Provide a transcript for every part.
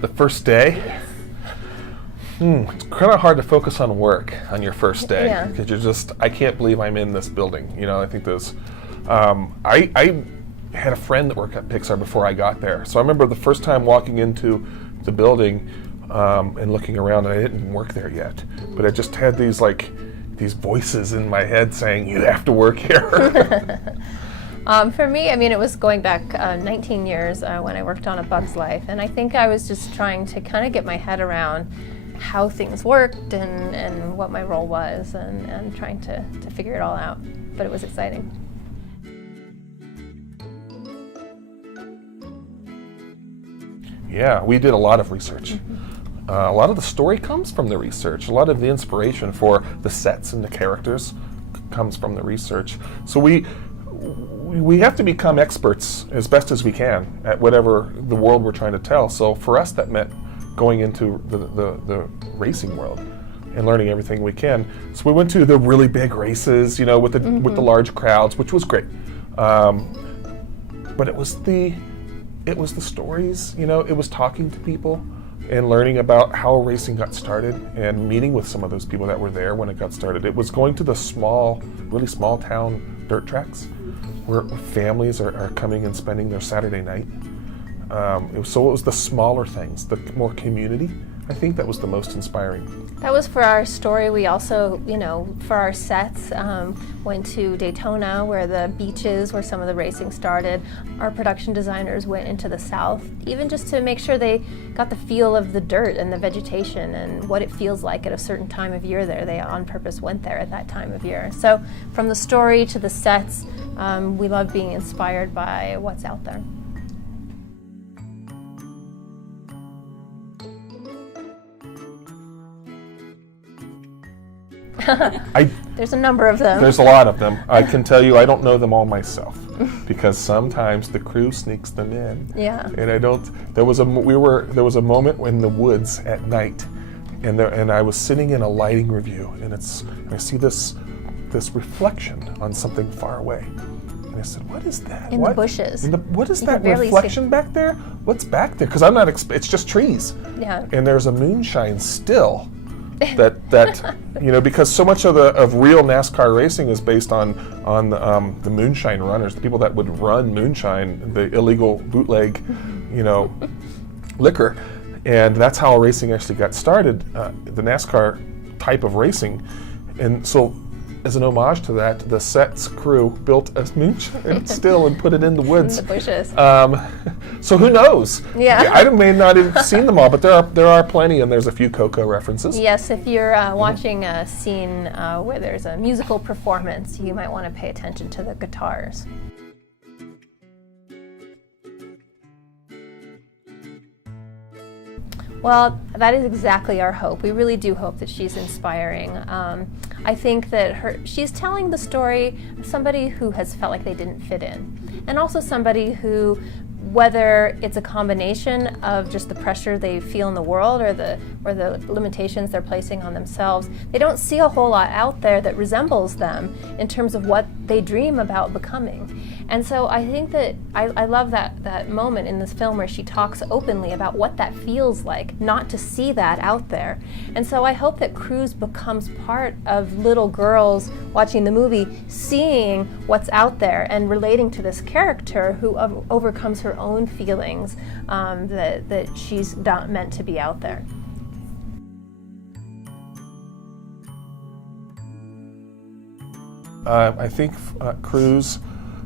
The first day? It's kind of hard to focus on work on your first day because you're just, I can't believe I'm in this building. You know, I think there's, I had a friend that worked at Pixar before I got there. So I remember the first time walking into the building and looking around, and I didn't work there yet, but I just had these voices in my head saying, you have to work here. For me, I mean, it was going back 19 years when I worked on A Bug's Life, and I think I was just trying to kind of get my head around how things worked and what my role was, and trying to figure it all out. But it was exciting. Yeah, we did a lot of research. A lot of the story comes from the research. A lot of the inspiration for the sets and the characters comes from the research. So we have to become experts as best as we can at whatever the world we're trying to tell. So for us, that meant going into the racing world and learning everything we can. So we went to the really big races, you know, with the large crowds, which was great. But it was the stories, you know, it was talking to people and learning about how racing got started and meeting with some of those people that were there when it got started. It was going to the really small town dirt tracks where families are coming and spending their Saturday night. It was the smaller things, the more community. I think that was the most inspiring. That was for our story. We also, you know, for our sets, went to Daytona, where the beaches where some of the racing started. Our production designers went into the South, even just to make sure they got the feel of the dirt and the vegetation and what it feels like at a certain time of year there. They on purpose went there at that time of year. So from the story to the sets, we love being inspired by what's out there. There's a number of them. There's a lot of them. I can tell you I don't know them all myself because sometimes the crew sneaks them in. Yeah. And I don't. There was a moment in the woods at night, and I was sitting in a lighting review, and I see this reflection on something far away. And I said, "What is that? In the bushes. What is that reflection back there? What's back there? Because I'm not. It's just trees. Yeah. And there's a moonshine still." that you know, because so much of real NASCAR racing is based on the moonshine runners, the people that would run moonshine, the illegal bootleg, you know, liquor, and that's how racing actually got started, the NASCAR type of racing. And so, as an homage to that, the sets crew built a moonshine still and put it in the woods. In the bushes. So who knows? Yeah. I may not have seen them all, but there are plenty, and there's a few Coco references. Yes, if you're watching a scene where there's a musical performance, you might want to pay attention to the guitars. Well, that is exactly our hope. We really do hope that she's inspiring. I think that she's telling the story of somebody who has felt like they didn't fit in, and also somebody who, whether it's a combination of just the pressure they feel in the world or the limitations they're placing on themselves, they don't see a whole lot out there that resembles them in terms of what they dream about becoming. And so I think that I love that moment in this film where she talks openly about what that feels like, not to see that out there. And so I hope that Cruz becomes part of little girls watching the movie, seeing what's out there and relating to this character who overcomes her own feelings that she's not meant to be out there. I think Cruz,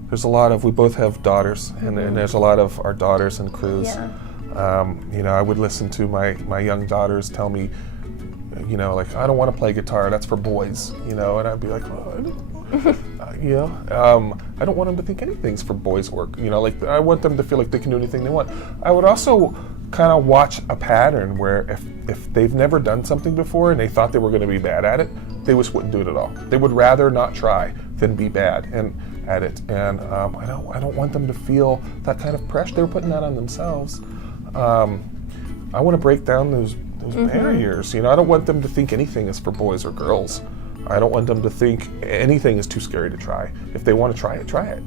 there's a lot of, we both have daughters, and there's a lot of our daughters in Cruz. Yeah. You know, I would listen to my young daughters tell me, you know, like, I don't want to play guitar, that's for boys, you know, and I'd be like, you know, I don't want them to think anything's for boys' work, you know, like, I want them to feel like they can do anything they want. I would also kind of watch a pattern where if they've never done something before and they thought they were going to be bad at it, they just wouldn't do it at all. They would rather not try than be bad at it. And I don't want them to feel that kind of pressure they were putting that on themselves. I want to break down those barriers. You know, I don't want them to think anything is for boys or girls. I don't want them to think anything is too scary to try. If they want to try it, try it.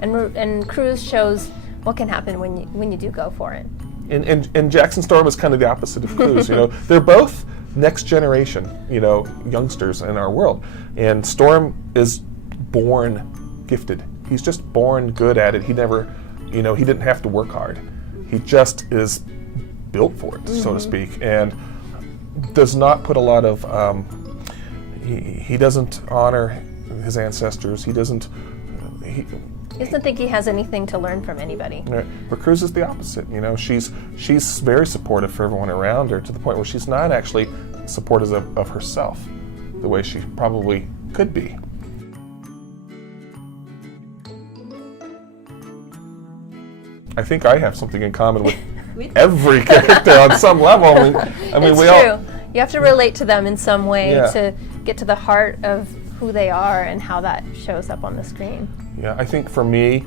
And Cruz shows what can happen when you do go for it. And Jackson Storm is kind of the opposite of Cruz. You know, they're both next generation, you know, youngsters in our world. And Storm is born gifted. He's just born good at it. He never, you know, he didn't have to work hard. He just is built for it, so to speak, and does not put a lot of, he doesn't honor his ancestors. He doesn't think he has anything to learn from anybody. But Cruz is the opposite. You know, she's very supportive for everyone around her, to the point where she's not actually supportive of herself the way she probably could be. I think I have something in common with every character on some level. I mean, it's true. You have to relate to them in some way to get to the heart of who they are and how that shows up on the screen. Yeah, I think for me,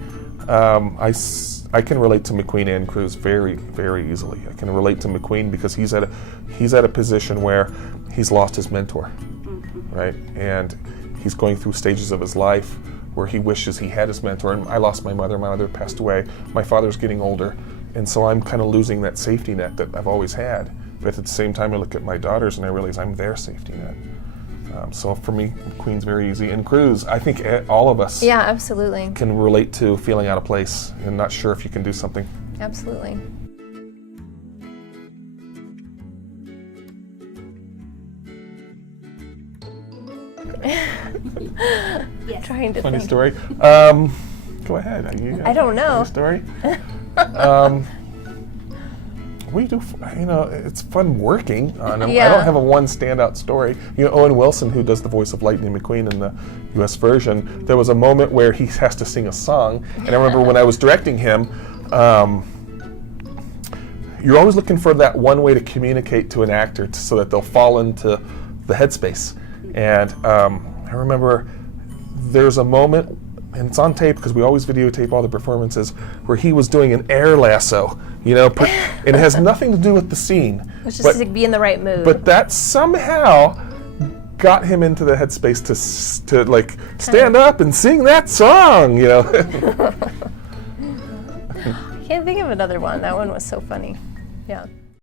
I can relate to McQueen and Cruz very, very easily. I can relate to McQueen because he's at a position where he's lost his mentor, right? And he's going through stages of his life where he wishes he had his mentor. And I lost my mother. My mother passed away. My father's getting older, and so I'm kind of losing that safety net that I've always had. But at the same time, I look at my daughters and I realize I'm their safety net. So for me, McQueen's very easy. And Cruz, I think all of us absolutely can relate to feeling out of place and not sure if you can do something. Absolutely. Yes. Trying to Funny think. story. Go ahead. I don't know. Funny story. We do, you know, it's fun working on them. I don't have a one standout story. You know, Owen Wilson, who does the voice of Lightning McQueen in the U.S. version, there was a moment where he has to sing a song, and I remember when I was directing him, you're always looking for that one way to communicate to an actor so that they'll fall into the headspace. And I remember there's a moment, and it's on tape because we always videotape all the performances, where he was doing an air lasso, you know, and it has nothing to do with the scene. It's just to be in the right mood. But that somehow got him into the headspace to like stand up and sing that song, you know. I can't think of another one. That one was so funny. Yeah.